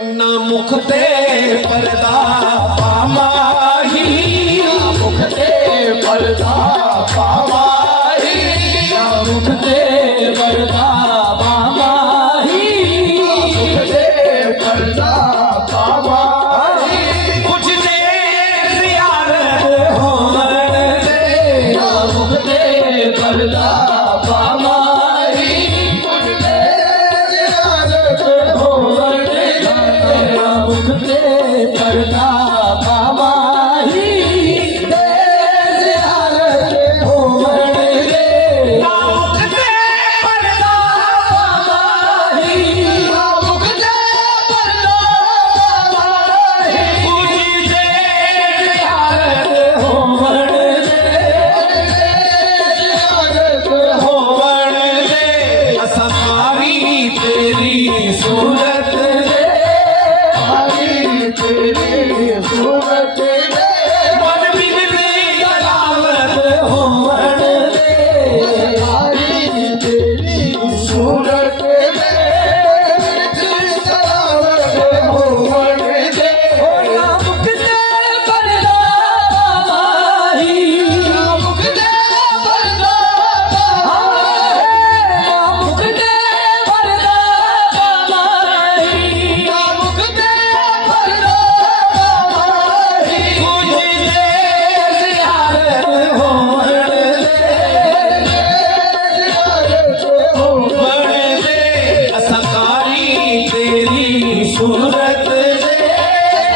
ना मुख ते पर्दा पामाही, ना मुख ते पर्दा पामाही, ना मुख ते पर्दा पामाही, ना मुख ते पर्दा पामाही। कुछ देर ज़ियारत होवन दे, ना मुख ते पर्दा पामाही, कुछ देर ज़ियारत होवन दे, ना मुख ते पर्दा पामाही, देर ज़ियारत होवन दे, ना मुख ते पर्दा पामाही, ना मुख ते पर्दा पामाही। कुछ देर ज़ियारत होवन दे, ज़ियारत होवन दे, असारी तेरी सूरत दे, सारी तेरी सूरत दे, मन बिगड़ी गलावत होवन दे, सारी तेरी सूरत दे, गलावत होवन दे। ना मुख ते पर्दा पामाही, ना मुख ते पर्दा पामाही, ना मुख ते पर्दा पामाही, ना मुख ते पर्दा पामाही। कुछ देर ज़ियारत होवन दे, ज़ियारत होवन दे, असारी तेरी सूरत दे,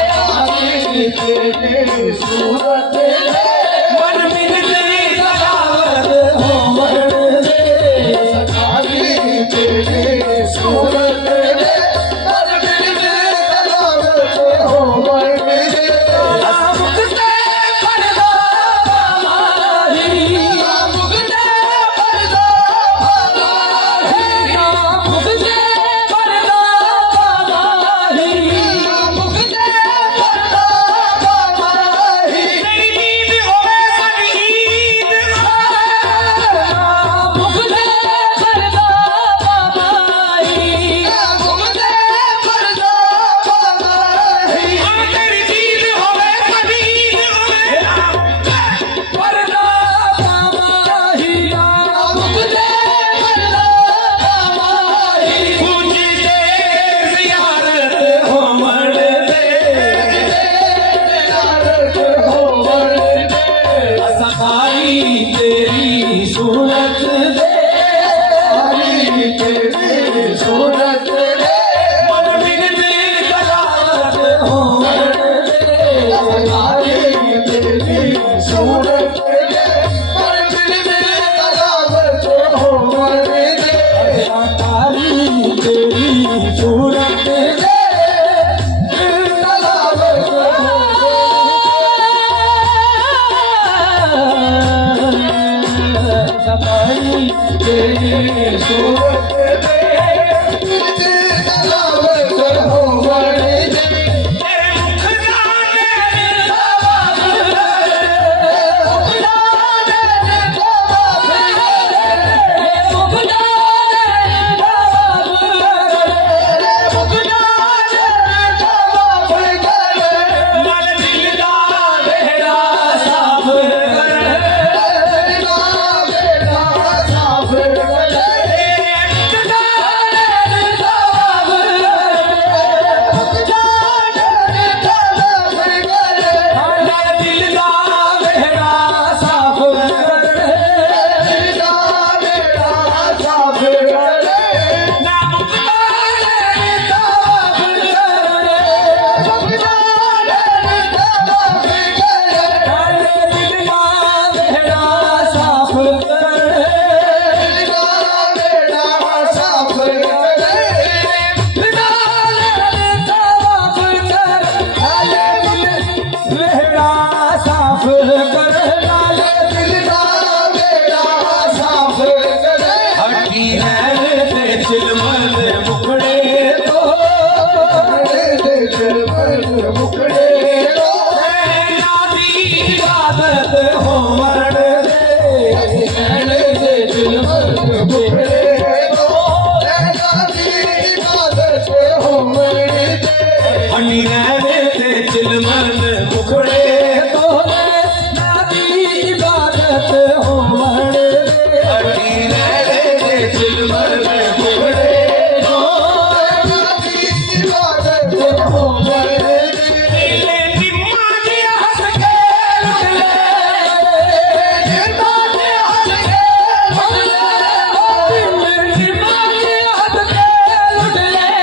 सारी तेरी सूरत दे, मन बिगड़ी गलावत होवन दे, सारी तेरी सूरत दे, मन बिगड़ी गलावत होवन दे। ना मुख ते पर्दा पामाही, ना मुख ते पर्दा पामाही, ना मुख ते पर्दा पामाही, ना मुख ते पर्दा पामाही। अटी रहने ते चिलमन मुखड़े तोले नादी इबादत हो मड़े अटी रहने ते चिलमन मुखड़े तोले नादी इबादत हो मड़े निम्मा ने हंस के लुटले निम्मा ने हंस के लुटले निम्मा ने हंस के लुटले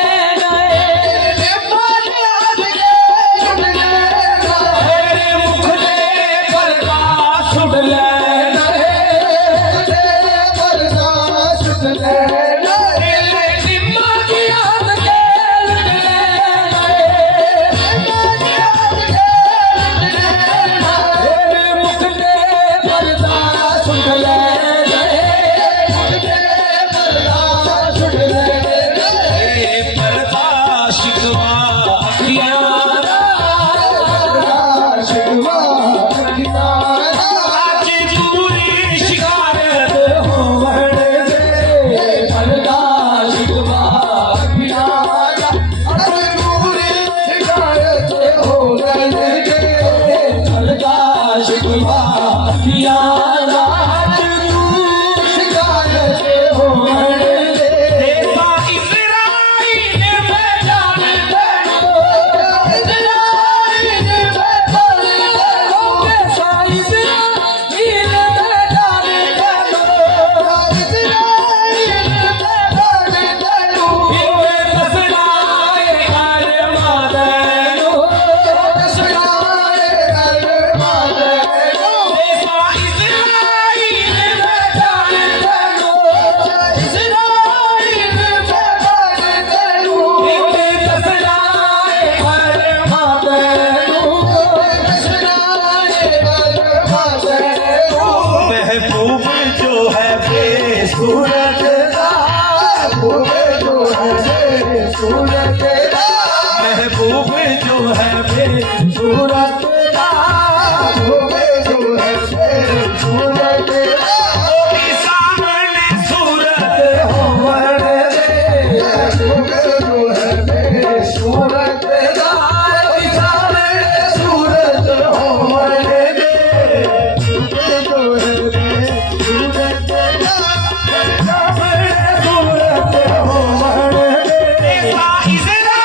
महबूब जो है बेसूरत महबूब जो है बेसूरत सामने सूरत हो मरे महबूब जो है बेसूरत सामने सूरत हो मरे जो है बेसूरत सामने सूरत हो मरे Israel,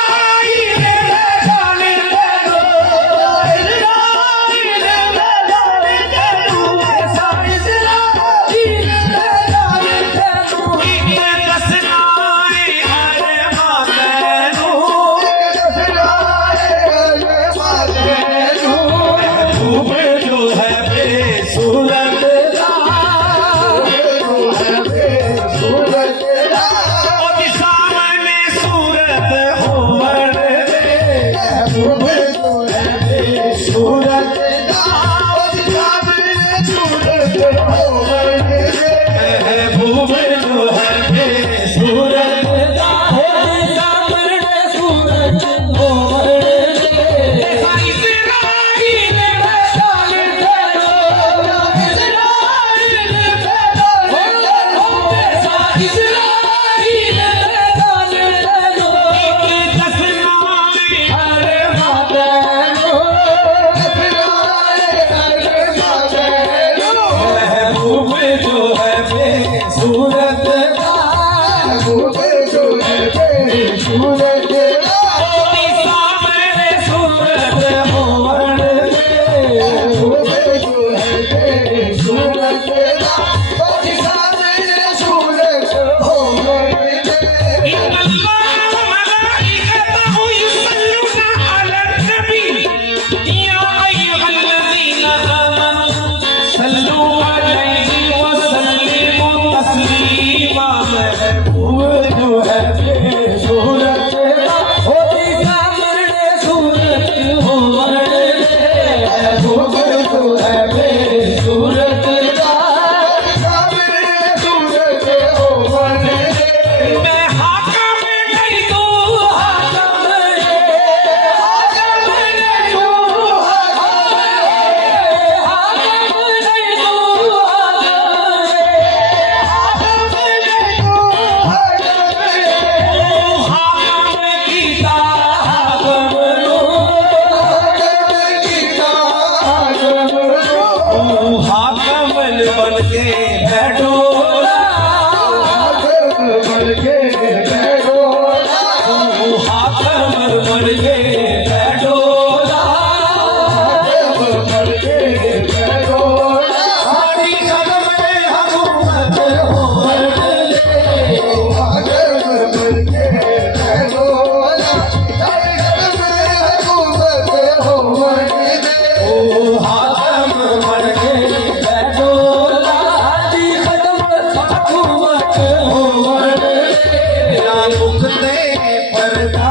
दे पर्दा